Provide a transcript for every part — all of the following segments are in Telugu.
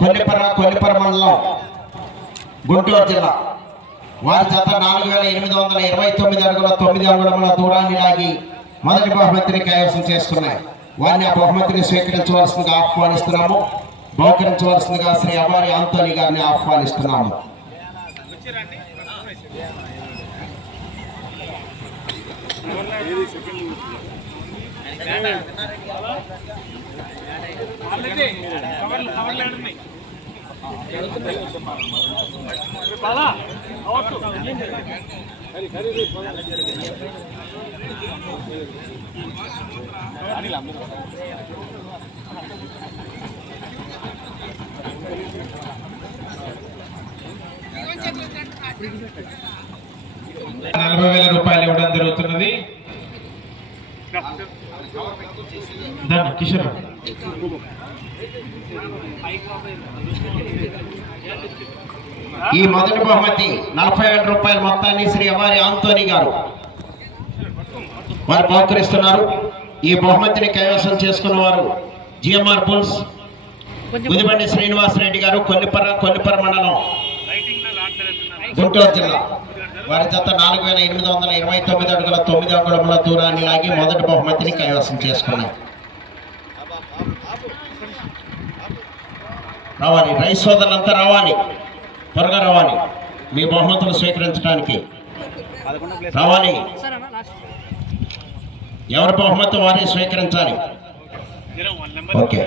కొల్లిపర కొల్లిపర మండలం గుంటూరు జిల్లా. వారి చేత నాలుగు వేల ఎనిమిది వందల ఇరవై తొమ్మిది అడుగుల తొమ్మిది అంగుళముల దూరాన్ని లాగి మొదటి బహుమతిని కైవసం చేసుకున్నాయి. వారిని ఆ బహుమతిని స్వీకరించవలసిందిగా ఆహ్వానిస్తున్నాము. బహుకరించవలసిందిగా శ్రీ అబారి ఆంతోని గారిని ఆహ్వానిస్తున్నాము. నలభై వేల రూపాయలు ఇవ్వడం జరుగుతున్నది. దాన్ని కిషోర్ ఈ మొదటి బహుమతి నలభై వేల రూపాయల మొత్తాన్ని శ్రీ అవారి ఆంతోని గారు వారు బహుకరిస్తున్నారు. ఈ బహుమతిని కైవసం చేసుకున్న వారు జిఎంఆర్ పుల్స్ గుదిబండి శ్రీనివాస్ రెడ్డి గారు కొల్లిపర కొల్లిపర మండలం గుంటూరు జిల్లా. వారి జత నాలుగు వేల ఎనిమిది వందల ఇరవై తొమ్మిది అడుగుల తొమ్మిది అంగుళముల దూరాన్ని లాగి మొదటి బహుమతిని కైవసం చేసుకున్నారు. రావాలి. రైస్ సోదరులంతా రావాలి. త్వరగా రావాలి. మీ బహుమతులు స్వీకరించడానికి. రావాలి. ఎవరి బహుమతి వారే స్వీకరించాలి? ఓకే.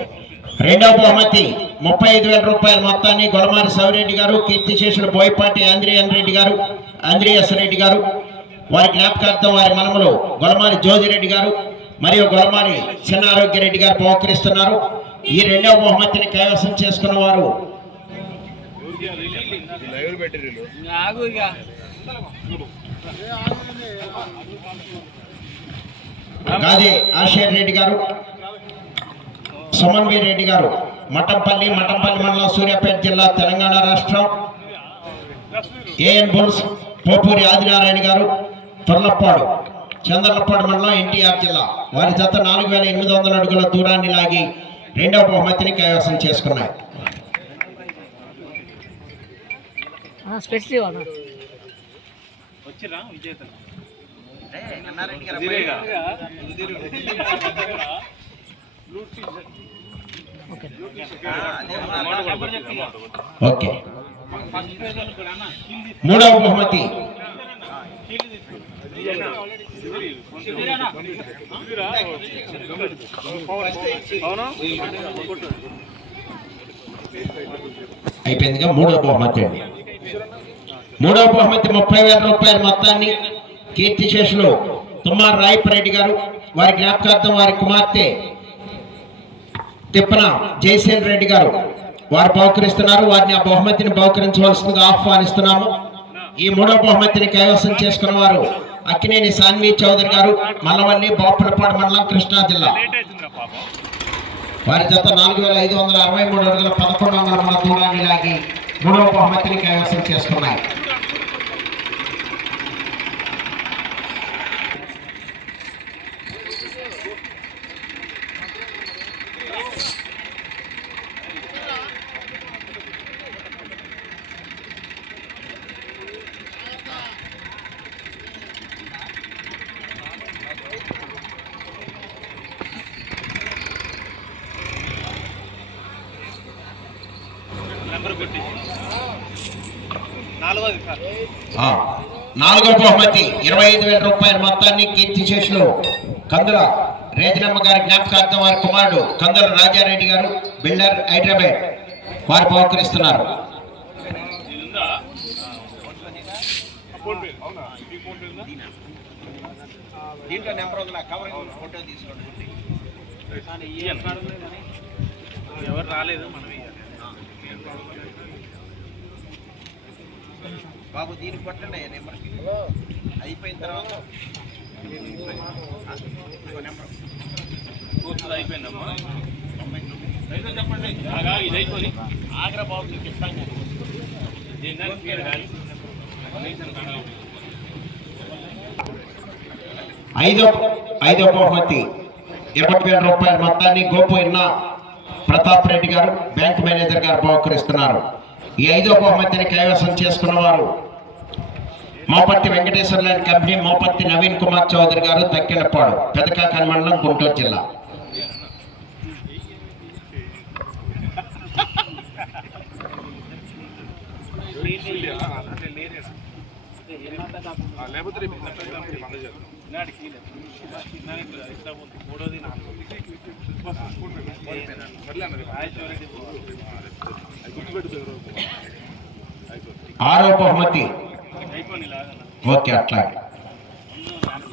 రెండవ బహుమతి ముప్పై ఐదు వేల రూపాయల మొత్తాన్ని గొడమారి సవిరెడ్డి గారు కీర్తిశేషుడు బోయపాటి ఆంధ్రియన్ రెడ్డి గారు ఆంధ్రియస్ రెడ్డి గారు వారి జ్ఞాపకార్థం వారి మనములు గొడమారి జోజిరెడ్డి గారు మరియు గొడమారి చిన్న ఆరోగ్యరెడ్డి గారు పోకరిస్తున్నారు ఈ రెండవ బహుమతిని కైవసం చేసుకున్న వారు గాది ఆశీర్ రెడ్డి గారు సుమన్వీర్ రెడ్డి గారు మఠంపల్లి మఠంపల్లి మండలం సూర్యాపేట జిల్లా తెలంగాణ రాష్ట్రం. ఏఎన్ బుల్స్ పోపూరి ఆదినారాయణ గారు తొర్లప్పాడు చంద్రలప్పాడు మండలం ఎన్టీఆర్ జిల్లా. వారి జత నాలుగు వేల ఎనిమిది వందల అడుగుల దూరాన్ని లాగి రెండవ బహుమతిని కైవసం చేసుకున్నాయి. ఓకే. మూడవ బహుమతి. అయిపోయిందిగా మూడవ బహుమతి. అండి మూడవ బహుమతి ముప్పై వేల రూపాయల మొత్తాన్ని కీర్తిశేషులు తుమ్మార రాయపరెడ్డి గారు వారి జ్ఞాపకార్థం వారి కుమార్తె తిప్పన జయసేన్ రెడ్డి గారు వారు బహుకరిస్తున్నారు. వారిని ఆ బహుమతిని బహుకరించవలసిందిగా ఆహ్వానిస్తున్నాము. ఈ మూడవ బహుమతిని కైవసం చేసుకున్న వారు అక్కినేని సాన్వి చౌదరి గారు మల్లవల్లి బాపులపాడు మండలం కృష్ణా జిల్లా. వారి జత నాలుగు వేల ఐదు వందల అరవై మూడు అడుగుల పదకొండు వందల మన దూరాన్ని లాగి మూడవ బహుమతిని కైవసం చేసుకున్నాయి నాలుగో బహుమతి ఇరవై ఐదు వేల రూపాయల మొత్తాన్ని కీర్తి శేషులు కందుల రేజనమ్మ గారి జ్ఞాపకార్థం వారి కుమారుడు కందుల రాజారెడ్డి గారు బిల్డర్ హైదరాబాద్ వారు బహుకరిస్తున్నారు. దీంట్లో నెంబర్ ఉంది కవర్ ఫోటో తీసుకోండి. ఎవరు రాలేదు మనం బాబు దీనికి కొట్టండి ఆ నెంబర్కి అయిపోయిన తర్వాత నెంబర్. అయిపోయిందమ్మా. చెప్పండి. ఇది అయిపోయి ఆగ్రా బాబు నీకు ఇస్తాను. ఐదో ఐదో బహుమతి. ఇరవై వేల రూపాయల మొత్తాన్ని గోపు ఇన్న ప్రతాప్ రెడ్డి గారు బ్యాంక్ మేనేజర్ గారు బహుకరిస్తున్నారు. ఈ ఐదో బహుమతిని కైవసం చేసుకున్న వారు మోపత్తి వెంకటేశ్వర ల్యాండ్ కంపెనీ మోపత్తి నవీన్ కుమార్ చౌదరి గారు తక్కెలపాడు పెదకాకని మండలం గుంటూరు జిల్లా. ఆరో బహుమతి ఓకే అట్లాగే.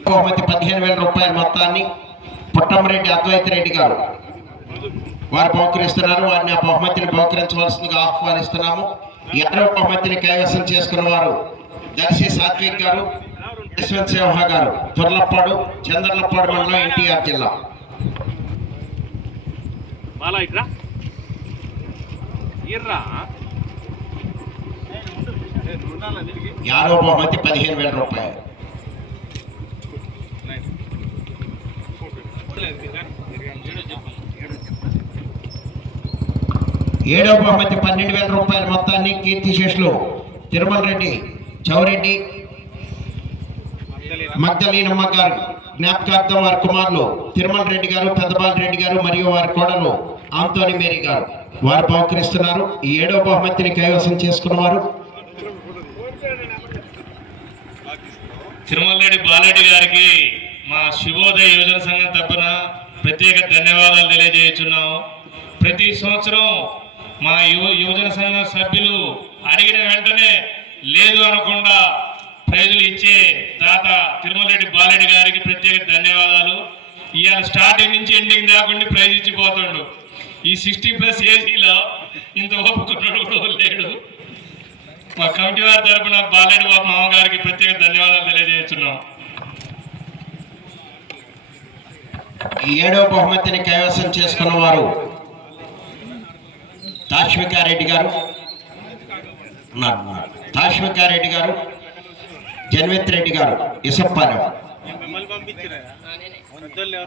బహుమతి పదిహేను వేల రూపాయల మొత్తాన్ని పుట్టమరెడ్డి అద్వైత రెడ్డి గారు వారు బహుకరిస్తున్నారు. వారిని ఆ బహుమతిని బహుకరించవలసిందిగా ఆహ్వానిస్తున్నాము. ఈ బహుమతిని కైవసం చేసుకున్న వారు దర్శి సాత్విక్ గారు యశ్వంత్ సింహ గారు తుర్లప్పాడు చంద్రలప్పాడు మండలం ఎన్టీఆర్ జిల్లా. బాలా ఇట్రా ఇర్రా బహుమతి పదిహేను వేల రూపాయలు. ఏడో బహుమతి పన్నెండు వేల రూపాయల మొత్తాన్ని కీర్తిశేషులు తిరుమల రెడ్డి చౌరెడ్డి మగ్ధలీనమ్మ గారు. జ్ఞాపకార్థం వారి కుమారులు తిరుమల రెడ్డి గారు పెద్దబాల రెడ్డి గారు మరియు వారి కోడలు ఆంతోని మేరీ గారు. వారు బహుకరిస్తున్నారు. ఈ ఏడో బహుమతిని కైవసం చేసుకున్నవారు తిరుమలరెడ్డి బాలరెడ్డి గారికి మా శుభోదయ యువజన సంఘం తరపున ప్రత్యేక ధన్యవాదాలు తెలియజేస్తున్నాము ప్రతి సంవత్సరం మా యువ యువజన సంఘం సభ్యులు అడిగిన వెంటనే లేదు అనకుండా ప్రైజులు ఇచ్చే దాత తిరుమలరెడ్డి బాలరెడ్డి గారికి ప్రత్యేక ధన్యవాదాలు. ఇవాళ స్టార్టింగ్ నుంచి ఎండింగ్ దాకుండా ప్రైజ్ ఇచ్చిపోతుండు. ఈ సిక్స్టీ ప్లస్ ఏజీలో ఇంత ఒప్పుకున్నాడు కూడా లేడు. మా కమిటీ వారి తరపున బాలరెడ్డి బాబు మామగారికి ప్రత్యేక ధన్యవాదాలు తెలియజేస్తున్నాం. ఈ ఏడో బహుమతిని కైవసం చేసుకున్న వారు తాష్మికారెడ్డి గారు ఉన్నారు, గారు జన్విత్ రెడ్డి గారు ఇసప్పాలెం మిమ్మల్ని పంపించిరా పెద్దోళ్ళు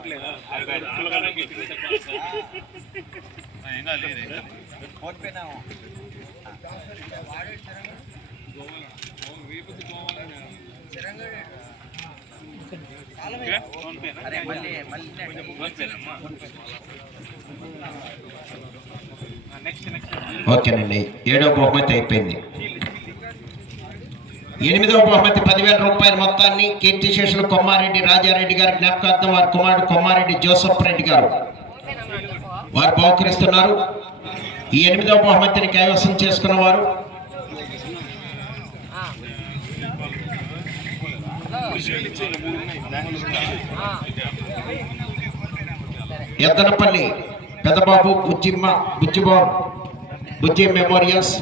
ఓకేనండి ఏడో బహుమతి అయిపోయింది. ఎనిమిదవ బహుమతి పదివేల రూపాయల మొత్తాన్ని కీర్తి శేషుల కొమ్మారెడ్డి రాజారెడ్డి గారి జ్ఞాపకార్థం వారి కుమారుడు కొమ్మారెడ్డి జోసఫ్ రెడ్డి గారు. వారు బహుకరిస్తున్నారు. ఈ ఎనిమిదవ బహుమతిని కైవసం చేసుకున్న వారు ఎద్దనపల్లి పెదబాబు బుజ్జిమ్మ బుజ్జిబాబు బుజ్జి మెమోరియల్స్.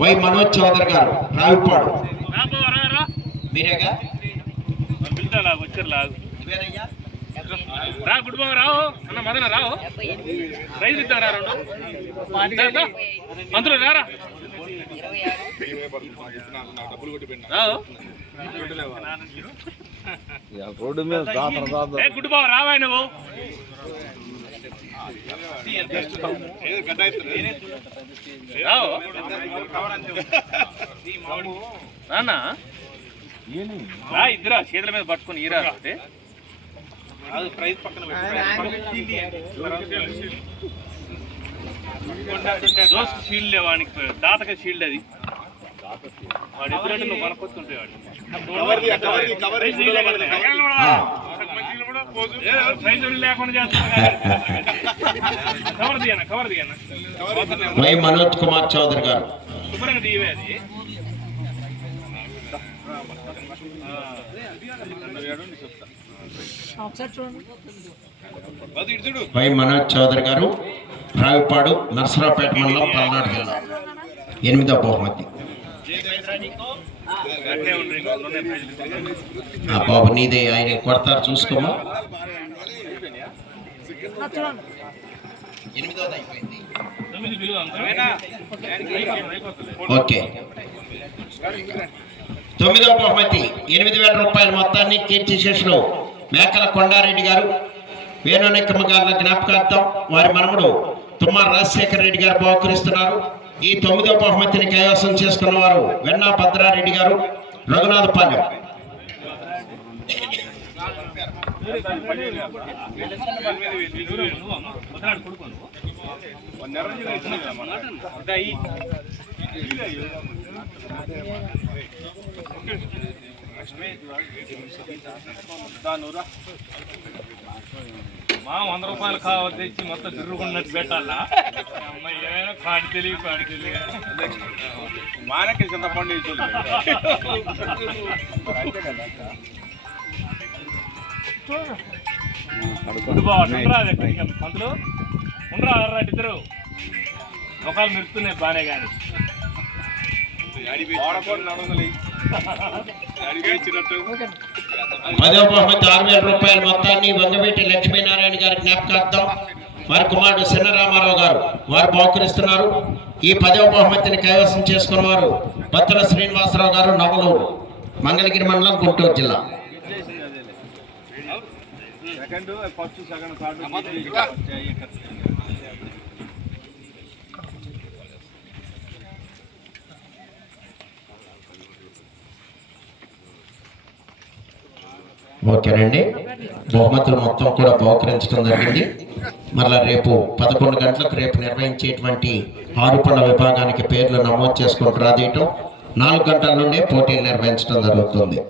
వై మనోజ్ చౌదరి గారు రావిపాడు. మీరేగా? రా గుడ్ రావు. అన్న మదన రావు. రైతు ఇద్దాం రా రెండు. మంత్రులు రారా? రావు. రోడ్డు మీద గుడ్ బాబు రావా నువ్వు? నాన్న? రా ఇద్దరా చేతుల మీద పట్టుకొని ఈరా అంటే. దోస్త్ షీల్డ్ వానికి తాతక షీల్డ్ అది. వాడు ఎదురంటే నువ్వు కొనుక్కొస్తుంటే వాడు. వై మనోజ్ కుమార్ చౌదరి గారు. వై మనోజ్ చౌదరి గారు రావిపాడు నర్సరావుపేట మండలం పల్నాడు జిల్లా. ఎనిమిదవ బహుమతి. ఆ బాబు నీదే ఆయన కొడతారు చూసుకోమా? అయిపోయింది. ఓకే. తొమ్మిదవ బహుమతి ఎనిమిది వేల రూపాయల మొత్తాన్ని కీర్తిశేషులు మేకల కొండారెడ్డి గారు వేణునెక్కమ్మ గారి జ్ఞాపకార్థం వారి మనముడు తుమ్మా రాజశేఖర రెడ్డి గారు బహుకరిస్తున్నారు. ఈ తొమ్మిదో బహుమతిని కైవసం చేసుకున్న వారు వెన్నా భద్రారెడ్డి గారు రఘునాథపాలెం మా వంద రూపాయలు కావాలి తెచ్చి మొత్తం తిరుగుకున్నట్టు పెట్టాలా? అమ్మాయి ఏమైనా కాడి తెలియ కాడి తెలియ మానకి చింతపండు మందులు ఉండరా ఇద్దరు. ముఖాలు మెరుస్తున్నాయి బానే కానీ పదో బహుమతి ఆరు వేల రూపాయల మొత్తాన్ని వంగవీటి లక్ష్మీనారాయణ గారి జ్ఞాపకార్థం వారి కుమారుడు చిన్నరామారావు గారు వారు బహుకరిస్తున్నారు. ఈ పదవ బహుమతిని కైవసం చేసుకున్న వారు బత్తల శ్రీనివాసరావు గారు నవలూరు మంగళగిరి మండలం గుంటూరు జిల్లా. సెకండ్ ఫస్ట్ సెకండ్ థర్డ్ ఓకేనండి. బహుమతులు మొత్తం కూడా బహుకరించడం జరిగింది. మరలా రేపు పదకొండు గంటలకు రేపు నిర్వహించేటువంటి ఆరుపళ్ళ విభాగానికి పేర్లు నమోదు చేసుకుంటూ రాదేయటం. నాలుగు గంటల నుండే పోటీలు నిర్వహించడం జరుగుతుంది.